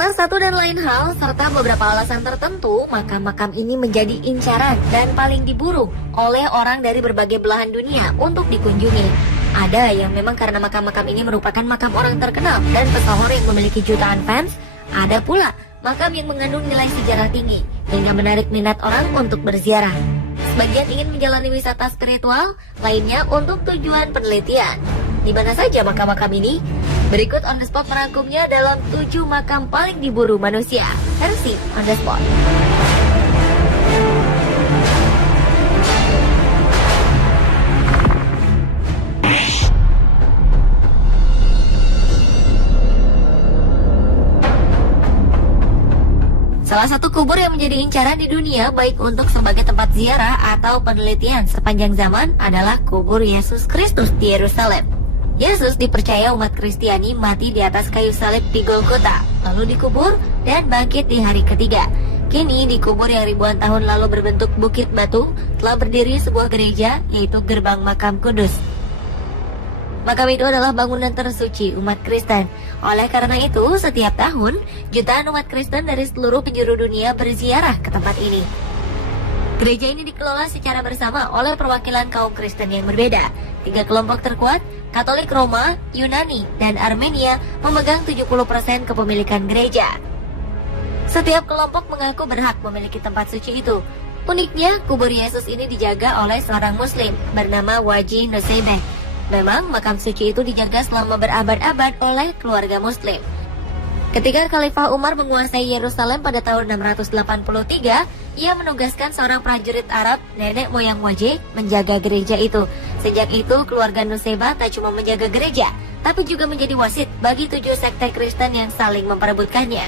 Karena satu dan lain hal serta beberapa alasan tertentu, makam-makam ini menjadi incaran dan paling diburu oleh orang dari berbagai belahan dunia untuk dikunjungi. Ada yang memang karena makam-makam ini merupakan makam orang terkenal dan pesohor yang memiliki jutaan fans. Ada pula makam yang mengandung nilai sejarah tinggi hingga menarik minat orang untuk berziarah. Sebagian ingin menjalani wisata spiritual, lainnya untuk tujuan penelitian. Di mana saja makam-makam ini? Berikut On The Spot merangkumnya dalam 7 makam paling diburu manusia, versi On The Spot. Salah satu kubur yang menjadi incaran di dunia baik untuk sebagai tempat ziarah atau penelitian sepanjang zaman adalah kubur Yesus Kristus di Yerusalem. Yesus dipercaya umat Kristiani mati di atas kayu salib di Golgota, lalu dikubur dan bangkit di hari ketiga. Kini di kubur yang ribuan tahun lalu berbentuk bukit batu telah berdiri sebuah gereja, yaitu Gerbang Makam Kudus. Makam itu adalah bangunan tersuci umat Kristen. Oleh karena itu, setiap tahun jutaan umat Kristen dari seluruh penjuru dunia berziarah ke tempat ini. Gereja ini dikelola secara bersama oleh perwakilan kaum Kristen yang berbeda. 3 kelompok terkuat, Katolik Roma, Yunani, dan Armenia memegang 70% kepemilikan gereja. Setiap kelompok mengaku berhak memiliki tempat suci itu. Uniknya, kubur Yesus ini dijaga oleh seorang Muslim bernama Waji Nusebek. Memang makam suci itu dijaga selama berabad-abad oleh keluarga Muslim. Ketika Khalifah Umar menguasai Yerusalem pada tahun 683, ia menugaskan seorang prajurit Arab, nenek moyang Wajih, menjaga gereja itu. Sejak itu, keluarga Nusayba tak cuma menjaga gereja, tapi juga menjadi wasit bagi 7 sekte Kristen yang saling memperebutkannya.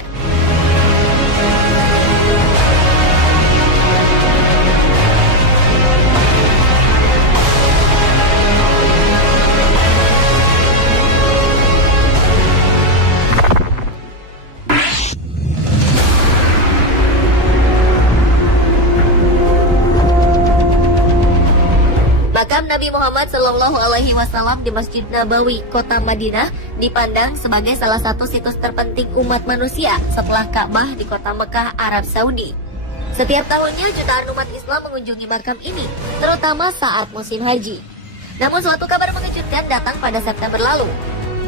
Makam Nabi Muhammad SAW di Masjid Nabawi, kota Madinah, dipandang sebagai salah satu situs terpenting umat manusia setelah Ka'bah di kota Mekah, Arab Saudi. Setiap tahunnya jutaan umat Islam mengunjungi makam ini, terutama saat musim haji. Namun suatu kabar mengejutkan datang pada September lalu.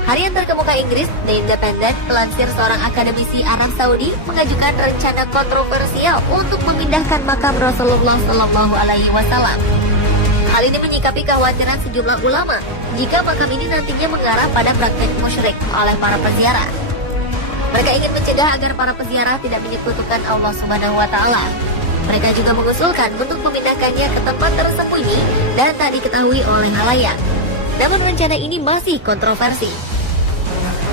Harian terkemuka Inggris, The Independent, melansir seorang akademisi Arab Saudi mengajukan rencana kontroversial untuk memindahkan makam Rasulullah SAW. Hal ini menyikapi kekhawatiran sejumlah ulama jika makam ini nantinya mengarah pada praktek musyrik oleh para peziarah. Mereka ingin mencegah agar para peziarah tidak menyekutukan Allah Subhanahu wa Ta'ala. Mereka juga mengusulkan untuk memindahkannya ke tempat tersembunyi dan tak diketahui oleh halayak. Namun rencana ini masih kontroversi.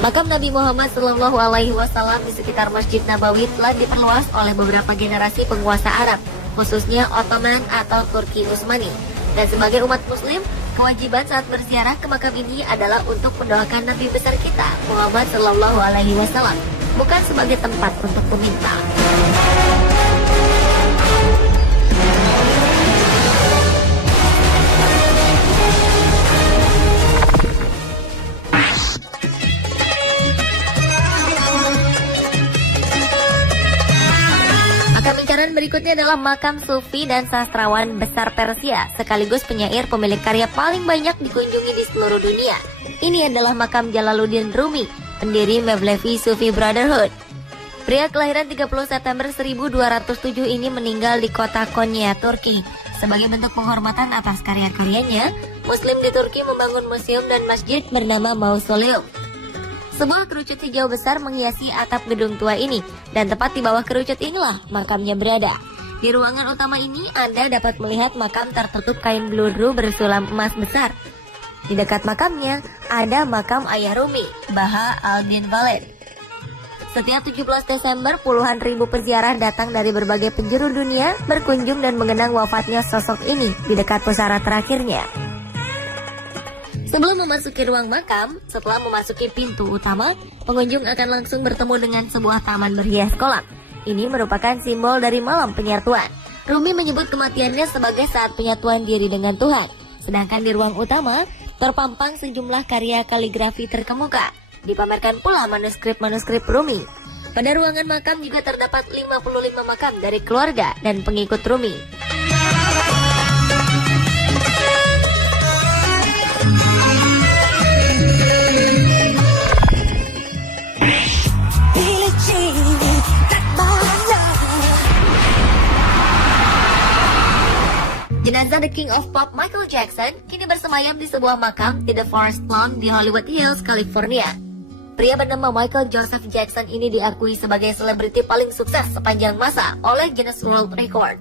Makam Nabi Muhammad SAW di sekitar Masjid Nabawi telah diperluas oleh beberapa generasi penguasa Arab, khususnya Ottoman atau Turki Utsmani. Dan sebagai umat muslim, kewajiban saat berziarah ke makam ini adalah untuk mendoakan Nabi besar kita, Muhammad SAW, bukan sebagai tempat untuk meminta. Makam incaran berikutnya adalah makam sufi dan sastrawan besar Persia, sekaligus penyair pemilik karya paling banyak dikunjungi di seluruh dunia. Ini adalah makam Jalaluddin Rumi, pendiri Mevlevi Sufi Brotherhood. Pria kelahiran 30 September 1207 ini meninggal di kota Konya, Turki. Sebagai bentuk penghormatan atas karya-karyanya, Muslim di Turki membangun museum dan masjid bernama Mausoleum. Sebuah kerucut hijau besar menghiasi atap gedung tua ini, dan tepat di bawah kerucut inilah makamnya berada. Di ruangan utama ini Anda dapat melihat makam tertutup kain bludru bersulam emas besar. Di dekat makamnya ada makam ayah Rumi, Baha al-Din Walid. Setiap 17 Desember, puluhan ribu peziarah datang dari berbagai penjuru dunia berkunjung dan mengenang wafatnya sosok ini di dekat pusara terakhirnya. Sebelum memasuki ruang makam, setelah memasuki pintu utama, pengunjung akan langsung bertemu dengan sebuah taman berhias kolam. Ini merupakan simbol dari malam penyatuan. Rumi menyebut kematiannya sebagai saat penyatuan diri dengan Tuhan. Sedangkan di ruang utama, terpampang sejumlah karya kaligrafi terkemuka. Dipamerkan pula manuskrip-manuskrip Rumi. Pada ruangan makam juga terdapat 55 makam dari keluarga dan pengikut Rumi. Jenazah The King of Pop Michael Jackson kini bersemayam di sebuah makam di The Forest Lawn di Hollywood Hills, California. Pria bernama Michael Joseph Jackson ini diakui sebagai selebriti paling sukses sepanjang masa oleh Guinness World Record.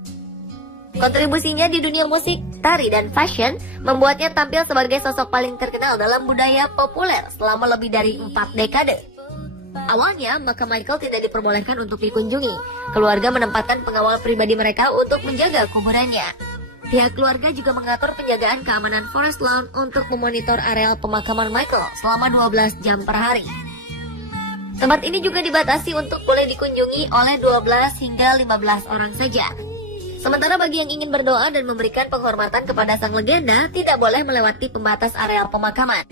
Kontribusinya di dunia musik, tari, dan fashion membuatnya tampil sebagai sosok paling terkenal dalam budaya populer selama lebih dari 4 dekade. Awalnya, makam Michael tidak diperbolehkan untuk dikunjungi. Keluarga menempatkan pengawal pribadi mereka untuk menjaga kuburannya. Pihak keluarga juga mengatur penjagaan keamanan Forest Lawn untuk memonitor areal pemakaman Michael selama 12 jam per hari. Tempat ini juga dibatasi untuk boleh dikunjungi oleh 12 hingga 15 orang saja. Sementara bagi yang ingin berdoa dan memberikan penghormatan kepada sang legenda, tidak boleh melewati pembatas areal pemakaman.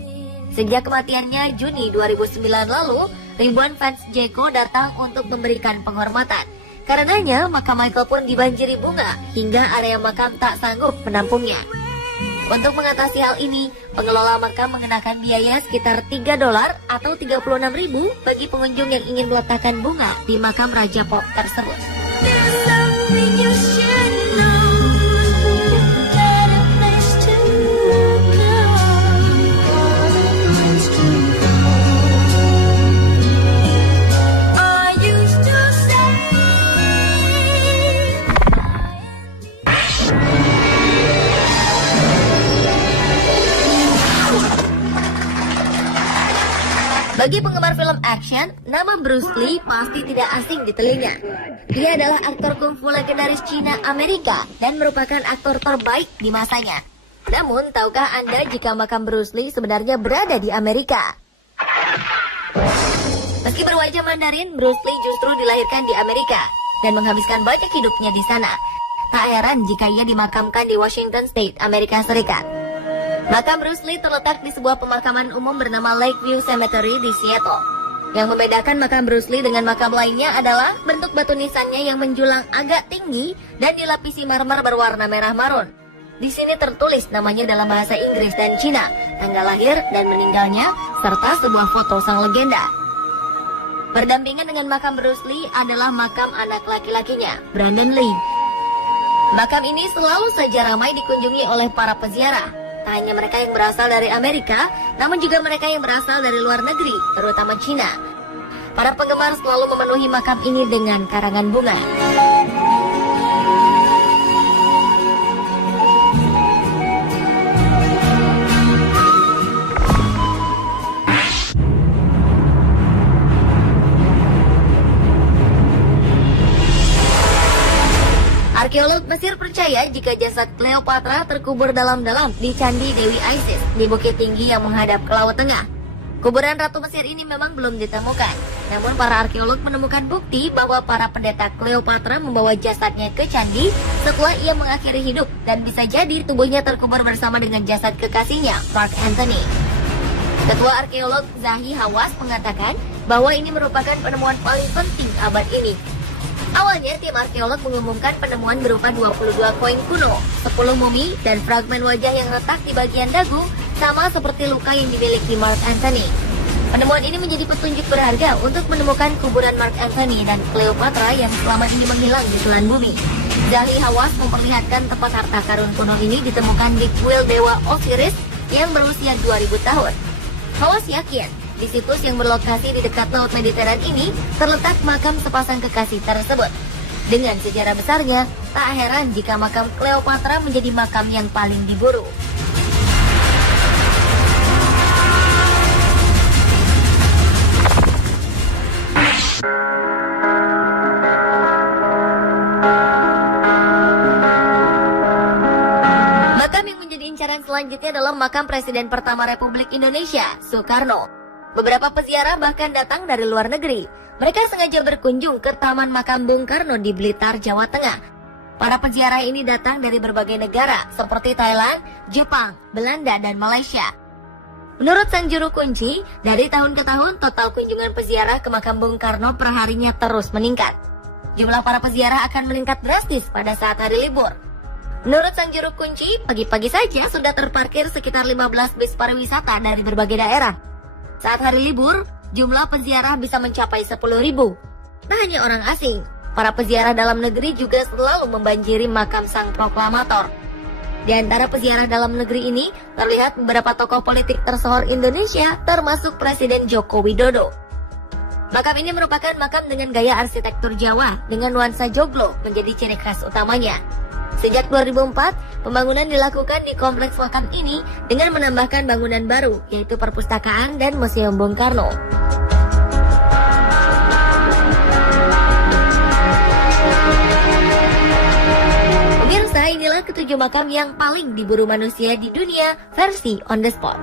Sejak kematiannya Juni 2009 lalu, ribuan fans Jeko datang untuk memberikan penghormatan. Karenanya, makam Michael pun dibanjiri bunga hingga area makam tak sanggup menampungnya. Untuk mengatasi hal ini, pengelola makam mengenakan biaya sekitar $3 atau 36.000 bagi pengunjung yang ingin meletakkan bunga di makam Raja Pop tersebut. Bagi penggemar film action, nama Bruce Lee pasti tidak asing di telinga. Dia adalah aktor kungfu legendaris Cina Amerika dan merupakan aktor terbaik di masanya. Namun, tahukah Anda jika makam Bruce Lee sebenarnya berada di Amerika? Meski berwajah Mandarin, Bruce Lee justru dilahirkan di Amerika dan menghabiskan banyak hidupnya di sana. Tak heran jika ia dimakamkan di Washington State, Amerika Serikat. Makam Bruce Lee terletak di sebuah pemakaman umum bernama Lakeview Cemetery di Seattle. Yang membedakan makam Bruce Lee dengan makam lainnya adalah bentuk batu nisannya yang menjulang agak tinggi dan dilapisi marmer berwarna merah marun. Di sini tertulis namanya dalam bahasa Inggris dan Cina, tanggal lahir dan meninggalnya, serta sebuah foto sang legenda. Berdampingan dengan makam Bruce Lee adalah makam anak laki-lakinya, Brandon Lee. Makam ini selalu saja ramai dikunjungi oleh para peziarah. Tak hanya mereka yang berasal dari Amerika, namun juga mereka yang berasal dari luar negeri, terutama Cina. Para penggemar selalu memenuhi makam ini dengan karangan bunga. Arkeolog Mesir percaya jika jasad Cleopatra terkubur dalam-dalam di Candi Dewi Isis di bukit tinggi yang menghadap ke Laut Tengah. Kuburan Ratu Mesir ini memang belum ditemukan. Namun para arkeolog menemukan bukti bahwa para pendeta Cleopatra membawa jasadnya ke candi setelah ia mengakhiri hidup, dan bisa jadi tubuhnya terkubur bersama dengan jasad kekasihnya, Mark Antony. Ketua arkeolog Zahi Hawass mengatakan bahwa ini merupakan penemuan paling penting abad ini. Awalnya, tim arkeolog mengumumkan penemuan berupa 22 koin kuno, 10 mumi, dan fragmen wajah yang retak di bagian dagu, sama seperti luka yang dimiliki Mark Antony. Penemuan ini menjadi petunjuk berharga untuk menemukan kuburan Mark Antony dan Cleopatra yang selama ini menghilang di telan bumi. Zahi Hawass memperlihatkan tempat harta karun kuno ini ditemukan di kuil dewa Osiris yang berusia 2000 tahun. Hawass yakin di situs yang berlokasi di dekat Laut Mediteran ini terletak makam sepasang kekasih tersebut. Dengan sejarah besarnya, tak heran jika makam Cleopatra menjadi makam yang paling diburu. Makam yang menjadi incaran selanjutnya adalah makam Presiden pertama Republik Indonesia, Soekarno. Beberapa peziarah bahkan datang dari luar negeri. Mereka sengaja berkunjung ke Taman Makam Bung Karno di Blitar, Jawa Tengah. Para peziarah ini datang dari berbagai negara seperti Thailand, Jepang, Belanda, dan Malaysia. Menurut sang juru kunci, dari tahun ke tahun total kunjungan peziarah ke makam Bung Karno perharinya terus meningkat. Jumlah para peziarah akan meningkat drastis pada saat hari libur. Menurut sang juru kunci, pagi-pagi saja sudah terparkir sekitar 15 bis pariwisata dari berbagai daerah. Saat hari libur, jumlah peziarah bisa mencapai 10.000. Tak hanya orang asing, para peziarah dalam negeri juga selalu membanjiri makam sang proklamator. Di antara peziarah dalam negeri ini, terlihat beberapa tokoh politik tersohor Indonesia, termasuk Presiden Joko Widodo. Makam ini merupakan makam dengan gaya arsitektur Jawa, dengan nuansa joglo menjadi ciri khas utamanya. Sejak 2004, pembangunan dilakukan di kompleks makam ini dengan menambahkan bangunan baru, yaitu perpustakaan dan Museum Bung Karno. Pemirsa, inilah ketujuh makam yang paling diburu manusia di dunia versi On The Spot.